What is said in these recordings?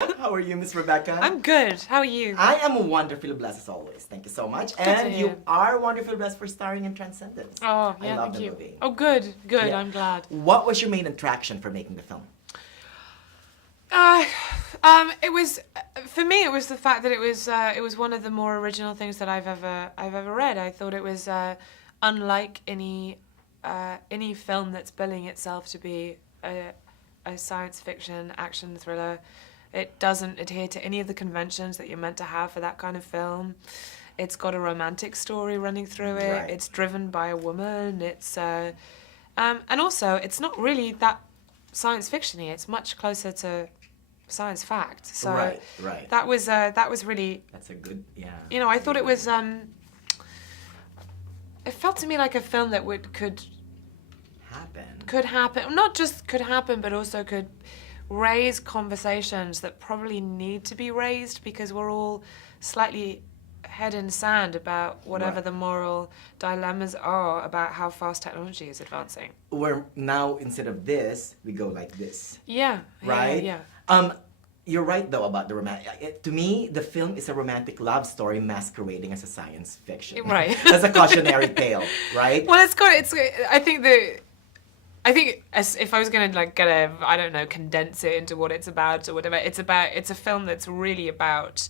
How are you, Miss Rebecca? I'm good. How are you? I am wonderfully blessed as always. Thank you so much. And you are wonderfully blessed for starring in Transcendence. Oh, yeah, I love thank the you. movie. Oh, good. Good. Yeah. I'm glad. What was your main attraction for making the film? It was for me. It was the fact that it was one of the more original things that I've ever read. I thought it was unlike any film that's billing itself to be a science fiction action thriller. It doesn't adhere to any of the conventions that you're meant to have for that kind of film. It's got a romantic story running through it. Right. It's driven by a woman. It's and also it's not really that science fiction-y. It's much closer to science fact. So right. that was really. That's a good, yeah. You know, I thought it was. It felt to me like a film that could happen. Not just could happen, but also could raise conversations that probably need to be raised because we're all slightly head in sand about whatever the moral dilemmas are about how fast technology is advancing. Where now, instead of this, we go like this. Yeah. Right? Yeah. You're right, though, about the romantic. To me, the film is a romantic love story masquerading as a science fiction. Right. As a cautionary tale, right? Well, I think as if I was going to I don't know, condense it into what it's about or whatever, it's a film that's really about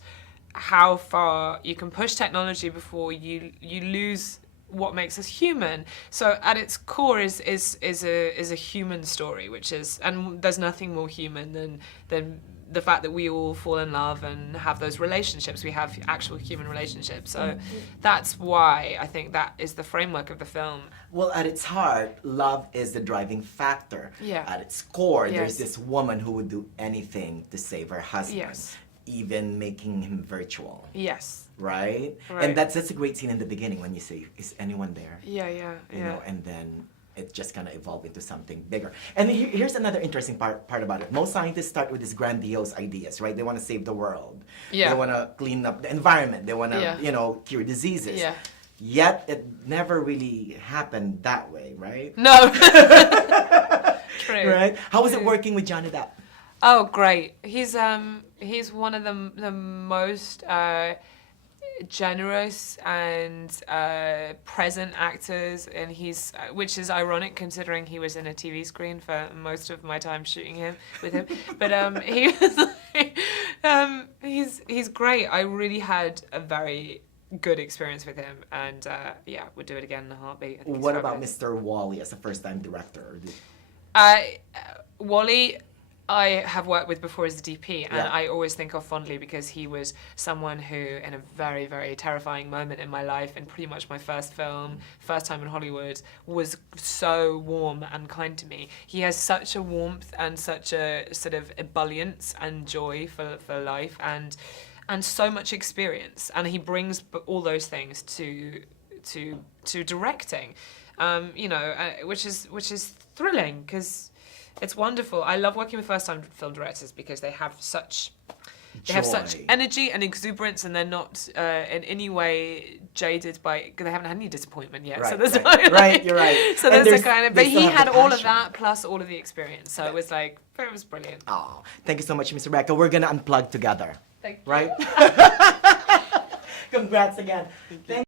how far you can push technology before you lose what makes us human. So at its core is a human story, which is, and there's nothing more human than the fact that we all fall in love and have those relationships. We have actual human relationships. So that's why I think that is the framework of the film. Well, at its heart, love is the driving factor. Yeah. At its core, Yes. there's this woman who would do anything to save her husband. Yes. Even making him virtual. Yes. Right? Right. And that's a great scene in the beginning when you say, is anyone there? Yeah. You know, and then it's just gonna evolve into something bigger. And here's another interesting part about it. Most scientists start with these grandiose ideas, right? They want to save the world. Yeah. They want to clean up the environment. They want to, Yeah. cure diseases. Yeah. Yet it never really happened that way, right? No. True. Right? How was it working with Johnny Depp? Oh, great. He's one of the most generous and present actors, and which is ironic considering he was in a TV screen for most of my time shooting with him. But he was he's great. I really had a very good experience with him, and would do it again in a heartbeat. What about Mr. Wally as a first-time director? Wally, I have worked with before as the DP, and Yeah. I always think of fondly because he was someone who, in a very, very terrifying moment in my life, and pretty much my first film, first time in Hollywood, was so warm and kind to me. He has such a warmth and such a sort of ebullience and joy for life, and so much experience, and he brings all those things to directing, which is thrilling because it's wonderful. I love working with first-time film directors because they have such energy and exuberance, and they're not in any way jaded by, because they haven't had any disappointment yet. Right, so there's right, you're right. So And there's a kind of, but they still he have had the all of passion. that plus all of the experience. So it was brilliant. Oh, thank you so much, Miss Rebecca. We're gonna unplug together. Thank you. Right? Congrats again. Thank